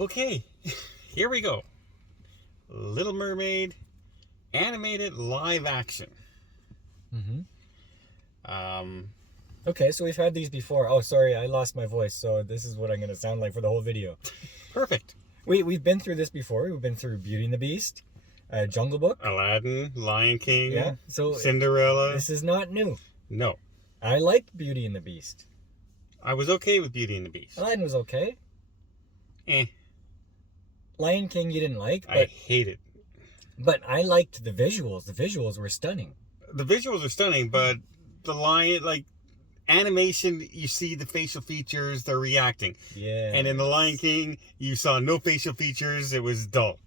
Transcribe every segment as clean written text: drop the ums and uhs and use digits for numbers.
Okay, here we go. Little Mermaid, animated live action. Okay, so we've had these before. Oh, sorry, I lost my voice, so this is what I'm going to sound like for the whole video. Perfect. We've been through this before. We've been through Beauty and the Beast, Jungle Book. Aladdin, Lion King, Yeah, so Cinderella. This is not new. No. I liked Beauty and the Beast. I was okay with Beauty and the Beast. Aladdin was okay. Lion King you didn't like, but I hate it. But I liked the visuals. The visuals were stunning. The visuals are stunning, but the lion, like, animation, you see the facial features, they're reacting. Yeah. And in The Lion King, you saw no facial features, it was dull.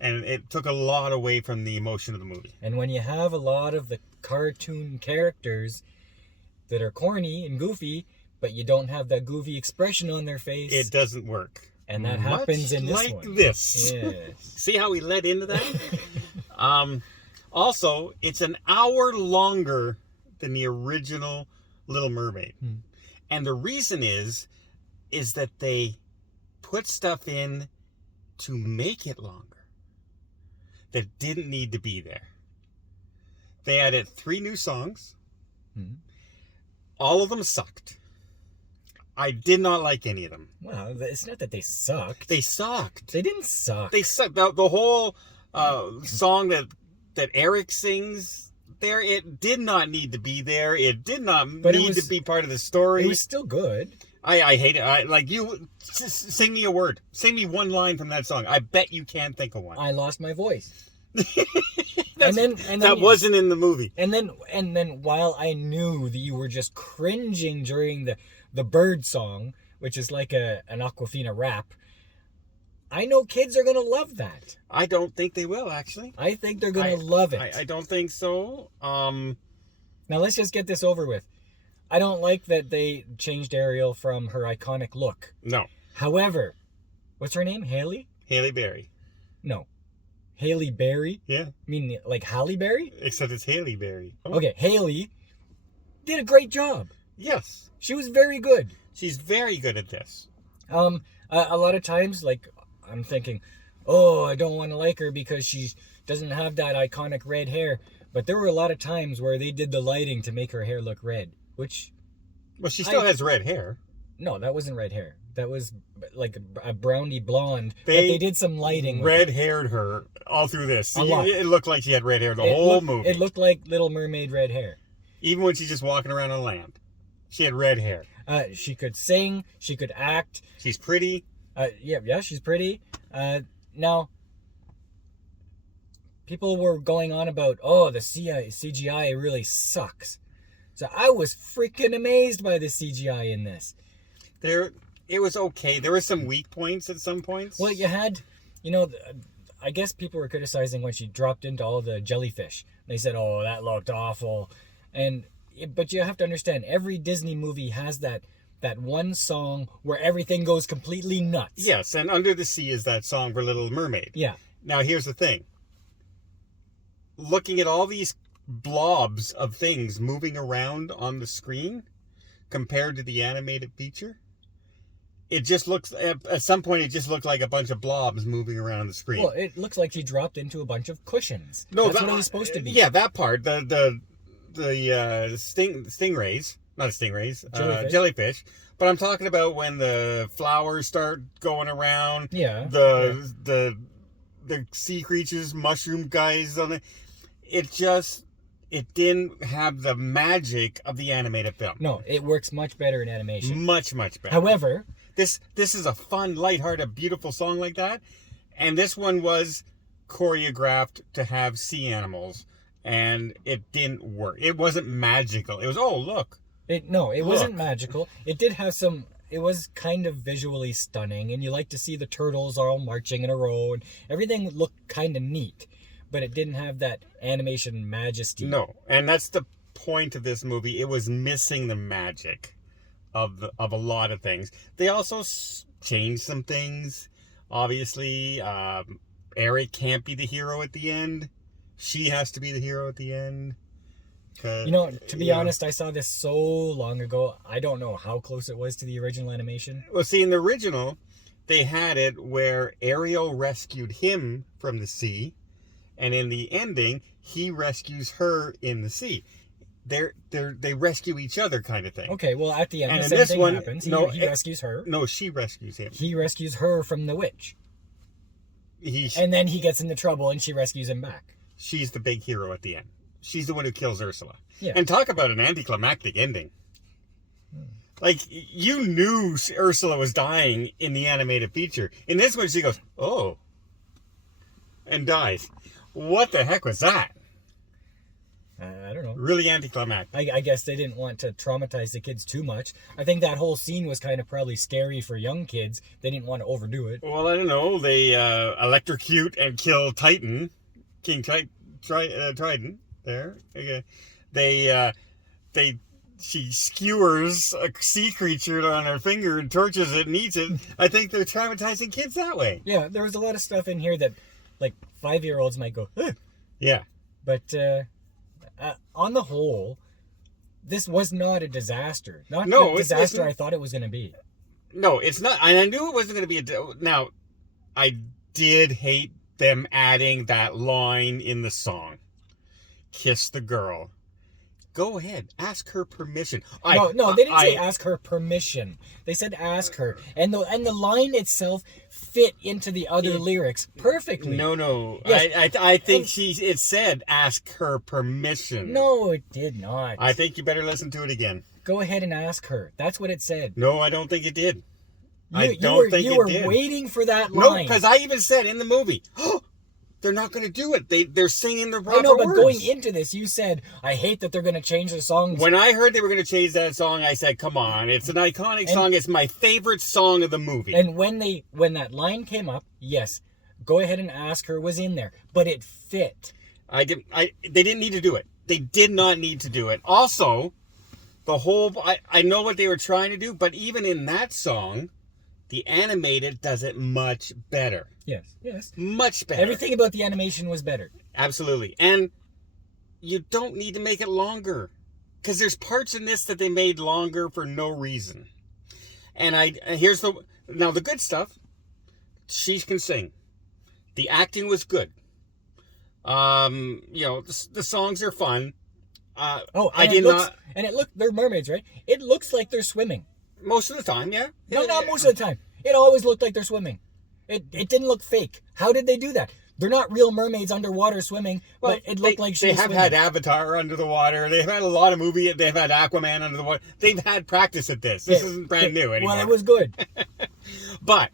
And it took a lot away from the emotion of the movie. And when you have a lot of the cartoon characters that are corny and goofy, but you don't have that goofy expression on their face, it doesn't work. And that happens in this like one. This. Yes. See how we led into that? Also, it's an hour longer than the original Little Mermaid. And the reason is that they put stuff in to make it longer that didn't need to be there. They added 3 new songs. All of them sucked. I did not like any of them. Well, it's not that they sucked. They sucked. They didn't suck. They sucked. The whole song that Eric sings there, it did not need to be there. It did not need to be part of the story. It was still good. I hate it. Sing me a word. Sing me one line from that song. I bet you can't think of one. I lost my voice. That wasn't in the movie. And then while I knew that you were just cringing during the bird song, which is like an Aquafina rap, I know kids are going to love that. I don't think they will, actually. I think they're going to love it. I don't think so. Now let's just get this over with. I don't like that they changed Ariel from her iconic look. No. However, what's her name? Halle? Halle Berry. No. Halle Berry? Yeah. I mean, like Halle Berry? Except it's Halle Berry. Oh. Okay, Halle did a great job. Yes. She was very good. She's very good at this. A lot of times, like, I'm thinking, oh, I don't want to like her because she doesn't have that iconic red hair. But there were a lot of times where they did the lighting to make her hair look red, which... Well, she still has red hair. No, that wasn't red hair. That was like a brownie blonde. They did some lighting. Red-haired her all through this. A lot. It looked like she had red hair the whole movie. It looked like Little Mermaid red hair. Even when she's just walking around on land. She had red hair. She could sing. She could act. She's pretty. Yeah, she's pretty. Now, people were going on about, oh, the CGI really sucks. So I was freaking amazed by the CGI in this. It was okay. There were some weak points at some points. Well, you had, I guess people were criticizing when she dropped into all the jellyfish. They said, oh, that looked awful. But you have to understand, every Disney movie has that one song where everything goes completely nuts. Yes, and Under the Sea is that song for Little Mermaid. Yeah. Now, here's the thing. Looking at all these blobs of things moving around on the screen compared to the animated feature, it just looks, at some point, it just looked like a bunch of blobs moving around the screen. Well, it looks like she dropped into a bunch of cushions. No, that's what it was supposed to be. Yeah, that part. The stingrays, not stingrays, jellyfish. But I'm talking about when the flowers start going around. Yeah. The sea creatures, mushroom guys on it. It didn't have the magic of the animated film. No, it works much better in animation. Much, much better. However, this is a fun, lighthearted, beautiful song like that. And this one was choreographed to have sea animals. And it didn't work. It wasn't magical. It was, oh, look. It wasn't magical. It did have it was kind of visually stunning. And you like to see the turtles all marching in a row. And everything looked kind of neat. But it didn't have that animation majesty. No, and that's the point of this movie. It was missing the magic of a lot of things. They also changed some things. Obviously, Eric can't be the hero at the end. She has to be the hero at the end. To be honest, I saw this so long ago. I don't know how close it was to the original animation. Well, see, in the original, they had it where Ariel rescued him from the sea, and in the ending, he rescues her in the sea. They rescue each other, kind of thing. Okay, well, at the end, And the in same this thing one, happens. no, He rescues her. No, she rescues him. He rescues her from the witch. He, And then he gets into trouble, and she rescues him back. she's the big hero at the end. She's the one who kills Ursula. Yeah. And talk about an anticlimactic ending. Like, you knew Ursula was dying in the animated feature. In this one, she goes, oh, and dies. What the heck was that? I don't know. Really anticlimactic. I guess they didn't want to traumatize the kids too much. I think that whole scene was kind of probably scary for young kids. They didn't want to overdo it. Well, I don't know. They electrocute and kill Titan. King Trident. There. Okay. She skewers a sea creature on her finger and torches it and eats it. I think they're traumatizing kids that way. Yeah, there was a lot of stuff in here that, like, 5-year-olds might go, ugh. Yeah. But on the whole, this was not a disaster. Not No, the it's disaster I thought it was going to be. No, it's not. And I knew it wasn't going to be Now, I did hate them adding that line in the song. Kiss the girl. Go ahead. Ask her permission. No, they didn't say ask her permission. They said ask her. And the line itself fit into the other lyrics perfectly. No. Yes. I think it said ask her permission. No, it did not. I think you better listen to it again. Go ahead and ask her. That's what it said. No, I don't think it did. You were waiting for that line. No, because I even said in the movie, they're not going to do it. They're singing the proper I know, but words. going into this, you said, I hate that they're going to change the songs. When I heard they were going to change that song, I said, come on. It's an iconic song. It's my favorite song of the movie. And when that line came up, yes, go ahead and ask her was in there. But it fit. They didn't need to do it. They did not need to do it. Also, I know what they were trying to do, but even in that song, the animated does it much better. Yes. Much better. Everything about the animation was better. Absolutely. And you don't need to make it longer. Because there's parts in this that they made longer for no reason. And now the good stuff, she can sing. The acting was good. The songs are fun. They're mermaids, right? It looks like they're swimming. Most of the time, yeah. No, not most of the time. It always looked like they're swimming. It didn't look fake. How did they do that? They're not real mermaids underwater swimming, but it looked like she was swimming. They have had Avatar under the water. They've had a lot of movies. They've had Aquaman under the water. They've had practice at this. This isn't brand new anymore. Well, it was good. But,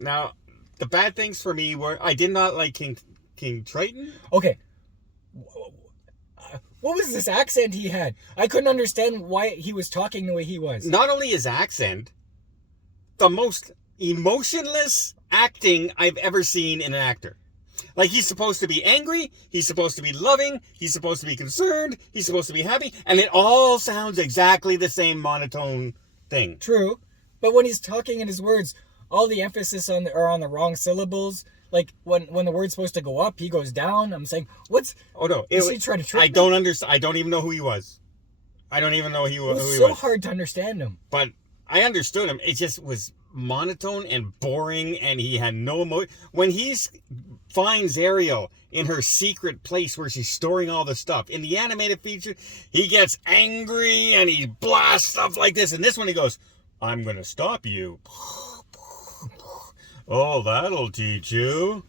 now, the bad things for me were, I did not like King Triton. Okay. What was this accent he had? I couldn't understand why he was talking the way he was. Not only his accent, the most emotionless acting I've ever seen in an actor. Like, he's supposed to be angry, he's supposed to be loving, he's supposed to be concerned, he's supposed to be happy, and it all sounds exactly the same monotone thing. True, but when he's talking in his words, all the emphasis are on the wrong syllables. Like, when the word's supposed to go up, he goes down. I'm saying, Oh, no. Is he trying to trick I don't understand. I don't even know who he was. I don't even know who he was. It was so hard to understand him. But I understood him. It just was monotone and boring, and he had no emotion. When he finds Ariel in her secret place where she's storing all the stuff, in the animated feature, he gets angry and he blasts stuff like this. And this one he goes, I'm going to stop you. Oh, that'll teach you.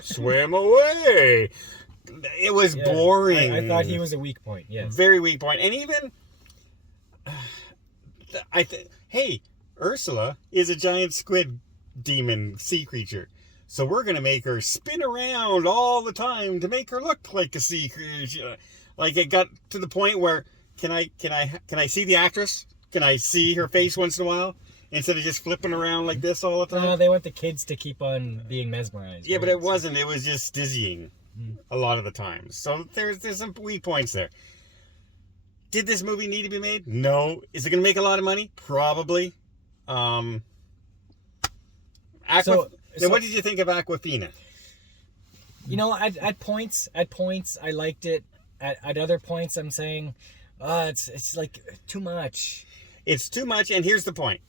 Swim away. It was boring. I thought he was a weak point, yes. Very weak point. And even, hey, Ursula is a giant squid demon sea creature. So we're going to make her spin around all the time to make her look like a sea creature. Like, it got to the point where, can I see the actress? Can I see her face once in a while? Instead of just flipping around like this all the time? No, they want the kids to keep on being mesmerized. Yeah, right? but it wasn't. It was just dizzying a lot of the times. So there's some weak points there. Did this movie need to be made? No. Is it going to make a lot of money? Probably. So what did you think of Aquafina? You know, at points, I liked it. At other points, I'm saying, it's like too much. It's too much, and here's the point.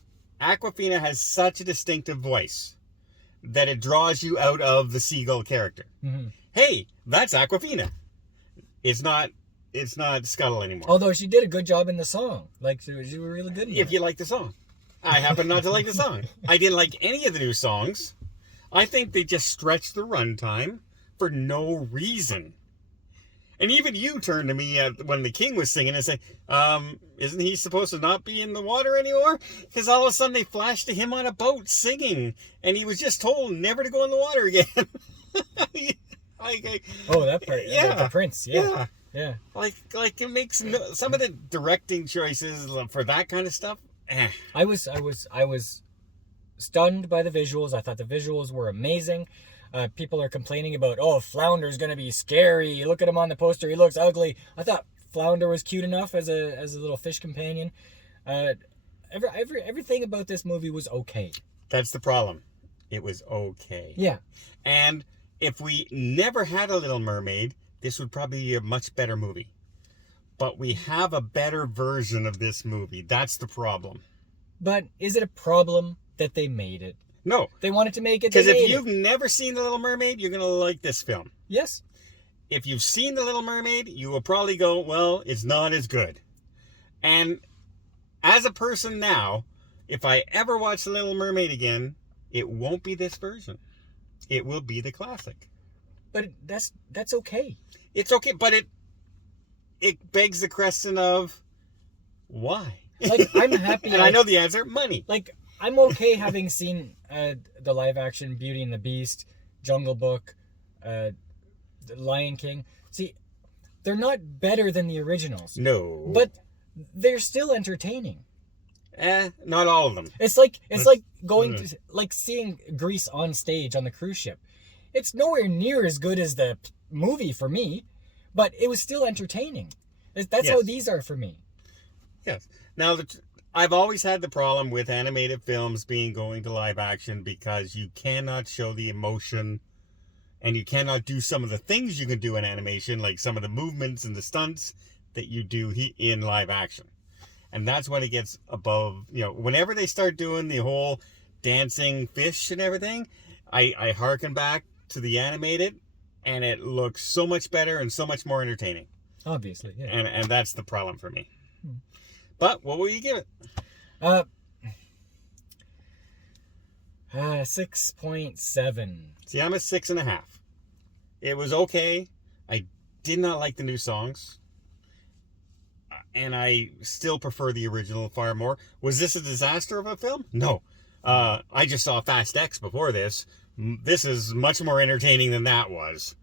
Awkwafina has such a distinctive voice that it draws you out of the seagull character. Mm-hmm. Hey, that's Awkwafina. It's not Scuttle anymore. Although she did a good job in the song. Like, she was really good in If it. you like the song. I happen not to like the song. I didn't like any of the new songs. I think they just stretched the runtime for no reason. And even you turned to me when the king was singing and said, isn't he supposed to not be in the water anymore? Because all of a sudden they flashed to him on a boat singing. And he was just told never to go in the water again. Oh, that part. Yeah. The prince. Yeah. Yeah. Like it makes some of the directing choices for that kind of stuff. I was stunned by the visuals. I thought the visuals were amazing. People are complaining about, Flounder's gonna be scary. Look at him on the poster. He looks ugly. I thought Flounder was cute enough as a little fish companion. Everything about this movie was okay. That's the problem. It was okay. Yeah. And if we never had a Little Mermaid, this would probably be a much better movie. But we have a better version of this movie. That's the problem. But is it a problem that they made it? No. They wanted to make it. Because if you've never seen The Little Mermaid, you're going to like this film. Yes. If you've seen The Little Mermaid, you will probably go, well, it's not as good. And as a person now, if I ever watch The Little Mermaid again, it won't be this version. It will be the classic. But that's okay. It's okay, but it begs the question of why? Like, I'm happy. And I know the answer, money. Like, I'm okay having seen the live action Beauty and the Beast, Jungle Book, The Lion King. See, they're not better than the originals. No. But they're still entertaining. Not all of them. It's like going to, like, seeing Grease on stage on the cruise ship. It's nowhere near as good as the movie for me, but it was still entertaining. That's how these are for me. Yes. Now, I've always had the problem with animated films going to live action because you cannot show the emotion and you cannot do some of the things you can do in animation, like some of the movements and the stunts that you do in live action. And that's when it gets above, whenever they start doing the whole dancing fish and everything, I hearken back to the animated, and it looks so much better and so much more entertaining. Obviously, yeah. And that's the problem for me. But what will you give it? 6.7. See, I'm a 6.5. It was okay. I did not like the new songs. And I still prefer the original far more. Was this a disaster of a film? No. I just saw Fast X before this. This is much more entertaining than that was.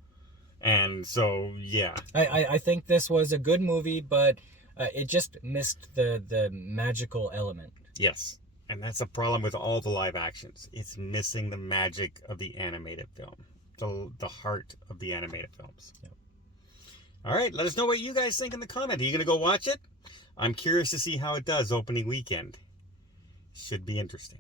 And so, yeah. I think this was a good movie, but it just missed the magical element. Yes. And that's a problem with all the live actions. It's missing the magic of the animated film. The heart of the animated films. Yep. All right. Let us know what you guys think in the comment. Are you going to go watch it? I'm curious to see how it does opening weekend. Should be interesting.